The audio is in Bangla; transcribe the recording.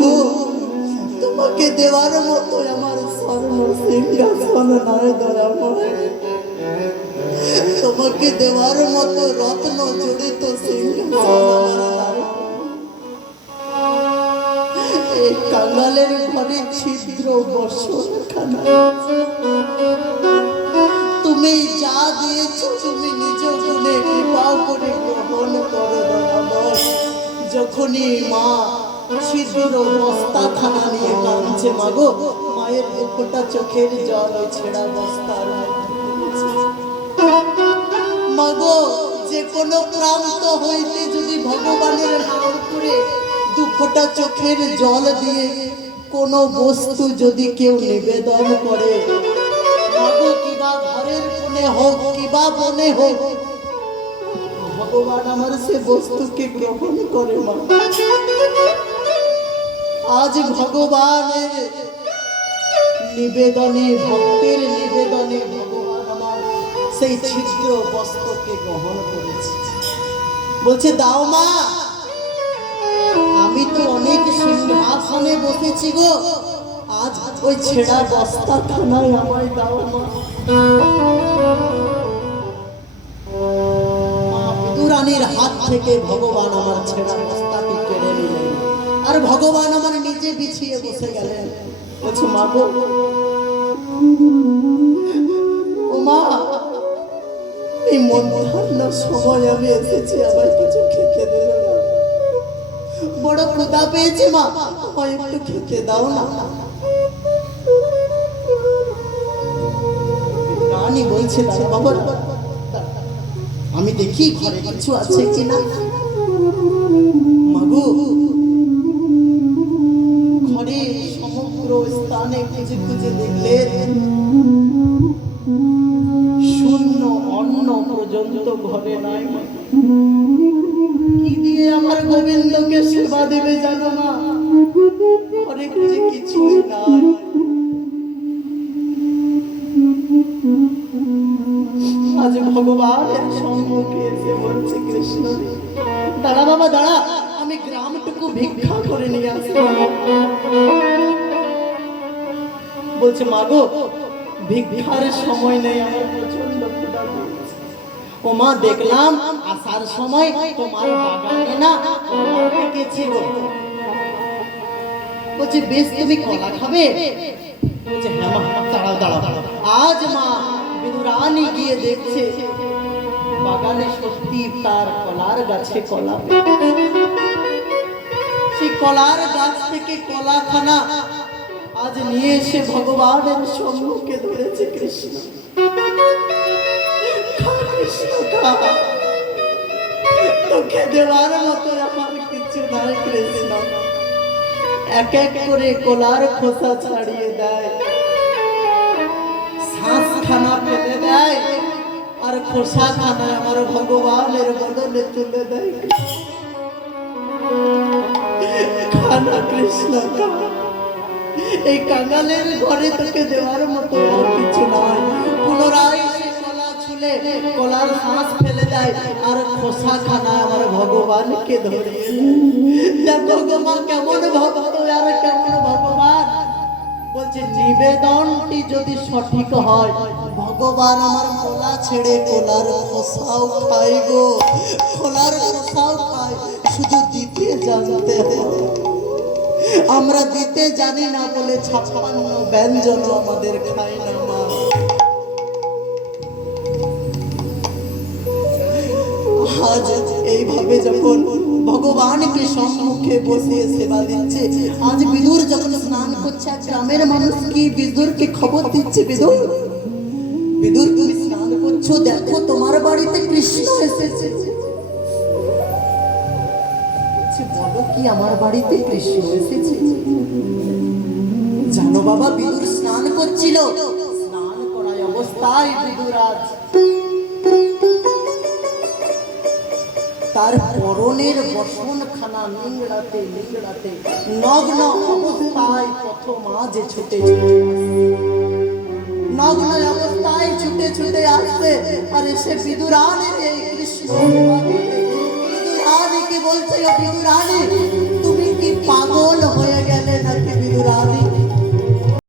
মাগো তোমাকে দেওয়ার মতো আমার স্বর্ণ সিংহাসন নয় দয়াময়, তোমাকে দেওয়ার মতো রত্ন জড়িত সিংহাসন আমার নয়। এই কাঙালের ঘরে ছিদ্র বসনখানা, তুমি যা দিয়েছো তুমি নিজ গুণে কৃপা করে গ্রহণ করো দয়াময়। যখনই মা ছিদ্র বস্তাখানা নিয়ে কাঁদছে, মাগো মায়ের দুঃখটা চোখের জল ওই ছেঁড়া বস্তার মাগো, যে কোনো প্রান্ত হইতে যদি ভগবানের নাম করে দুঃখটা চোখের জল দিয়ে কোনো বস্তু যদি কেউ নিবেদন করে, মাগো কিবা ঘরের কোণে হোক কিবা বনে হোক, ভগবান আমার সে বস্তুকে গ্রহণ করে। মা আজ ভগবানের নিবেদনে, ভক্তের নিবেদনে ভগবান আমার সেই ছিদ্র বস্ত্রকে গ্রহণ করেছে। বলছে দাও মা, আমি তো অনেক সিংহাসনে বসেছি গো, আজ ওই ছেঁড়া বস্তা খানায় আমায় দাও মা। বিদুরানীর হাত থেকে ভগবান আমার ছেঁড়া বস্তাটি কেড়ে নিলেন, আর ভগবান আমার নিজে বিছিয়ে বসে গেলেন। বলছে মা গো, ও মা এই মধ্যাহ্নের সময় আমি এসেছি, আমার কিছু খেতে দেবে না, বড় ক্ষুধা পেয়েছে মা, আমায় একটু খেতে দাও না। রানী বলছে বাবা আমি দেখি ঘরে কিছু আছে কিনা। মাগো ঘরে সমগ্র স্থানে খুঁজে খুঁজে দেখলেন, শূন্য, অন্ন পর্যন্ত ঘরে নাই। কি দিয়ে আমার গোবিন্দকে সেবা দেবে জানো না, ঘরে খুঁজে কিছুই নাই। আজ ভগবানের সম্মুখে এসে বলছে কৃষ্ণ দাঁড়া বাবা দাঁড়া, আমি গ্রামটুকু ভিক্ষা করে নিয়ে আসি। বলছে মাগো ভিক্ষার সময় নেই, আমার প্রচন্ড ক্ষুধা পেয়েছে। ও মা দেখলাম আসার সময় তোমার বাগানে না কলা পেকেছিল। বলছে বেশ তুমি কলা খাবে? বলছে হ্যাঁ মা। দাঁড়াও দাঁড়াও, আজ মা বিদুরানী গিয়ে দেখছে বাগানে সত্যি তার কলার গাছে কলা, সেই কলার গাছ থেকে কলাখানা আজ নিয়ে এসে ভগবানের সম্মুখে ধরেছে। কৃষ্ণ তোকে দেওয়ার মতো আমার কিছু নাই কৃষ্ণ। এক এক করে কলার খোসা ছাড়িয়ে দেয়, শ্বাস খানা ফেলে দেয়, আর খোসা খানা আমার ভগবানের বদলে তুলে দেয়। খানা কৃষ্ণ, এই কাঙালের ঘরে তোকে দেওয়ার মতো কিছু নয়। পুনরায় সে কলা ছুলে কলার শ্বাস ফেলে দেয়, আর খোসা খানা আমার ভগবানকে ধরে। দেখো গো মা কেমন ভক্ত আর কেমন ভগবান। বলছে নিবেদনটি যদি সঠিক হয়, ভগবান আমার কলা ছেড়ে কলার খোসাও খাই গো, কলার খোসাও খাই। শুধু দিতে জানতে হবে, আমরা দিতে জানি না বলে 56 ব্যঞ্জন আমাদের খাই না মা। আজ এইভাবে যখন ভগবানকে সম্মুখে বসিয়ে সেবা দিচ্ছে, আজ বিদুর যখন স্নান করছে, গ্রামের মানুষ কি বিদুরকে খবর দিচ্ছে, বিদুর বিদুর তুমি স্নান করছো, দেখো তোমার বাড়িতে কৃষ্ণ এসেছে। বলো কি আমার বাড়িতে কৃষ্ণ এসেছে? জানো বাবা বিদুর স্নান করছিল, স্নান করায় অবস্থায় বিদুর আজ তার পরনের বসনখানা লিংড়াতে লিংড়াতে নগ্ন অবস্থায় প্রথম আজ ছুটে নগ্ন অবস্থায় ছুটে ছুটে আসছে, আর এসে বিদুরানীর এই কৃষ্ণ বিদুরানীকে বলছে, বিদুরানী তুমি কি পাগল হয়ে